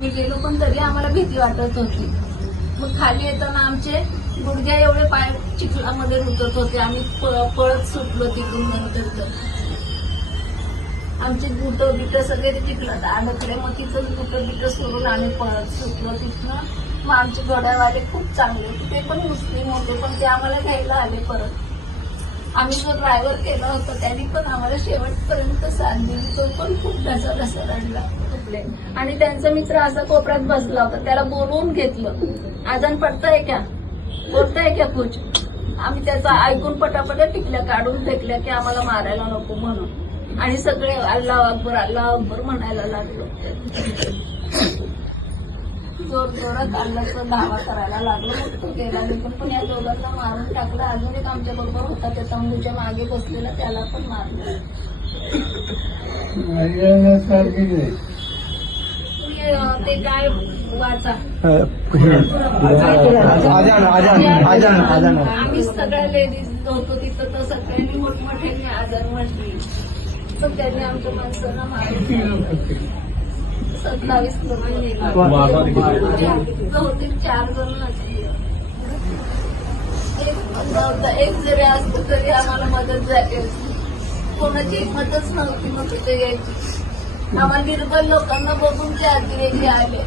मी गेलो पण तरी आम्हाला भीती वाटत होती. मग खाली येताना आमचे गुडघ्या एवढे पाय चिखलामध्ये रुतत होते. आम्ही पळत सुटलो तिथून नंतर तर. आमचे गुट बिट सगळे ते चिखलात अडकले मग तिथं गुट बिट सोडून आम्ही पळत सुटलो तिथनं. मग आमचे घोड्यावाले खूप चांगले होते. ते पण मुस्लिम होते पण ते आम्हाला घ्यायला आले परत. आम्ही जो ड्रायव्हर केला होता त्यांनी पण आम्हाला शेवटपर्यंत साथ दिली. तो पण खूप ढसा ढसा रडला आणि त्यांचा मित्र असा कोपऱ्यात बसला होता. त्याला बोलवून घेतलं. आजन पडताय का? बोलताय का कुछ आम्ही त्याचा ऐकून पटापट टिकल्या काढून फेकल्या की आम्हाला मारायला नको म्हणून. आणि सगळे अल्लाह अकबर अल्लाह अकबर म्हणायला लागलो. जोर जोरात अल्लाचा दावा करायला लागलो. मग तो गेला निघून पण या दोघांना मारून टाकला. अजून एक आमच्या बरोबर होता त्या तंबूच्या मागे बसलेला त्याला पण मारलं. ते काय वाचा. आजान आजान आजान आजान आम्ही सगळ्या लेडीज होतो तिथं तर सगळ्यांनी मोठमोठ्यांनी आजार म्हटली तर त्यांनी आमच्या माणसांना मारून सत्तावीस लोक चार जण एक नव्हता एक जरी असतो तरी आम्हाला मदत झाली असती कोणाची हिंमतच नव्हती मग तिथे यायची आम्हाला निर्बल लोकांना बघून ते अतिरेकी आले.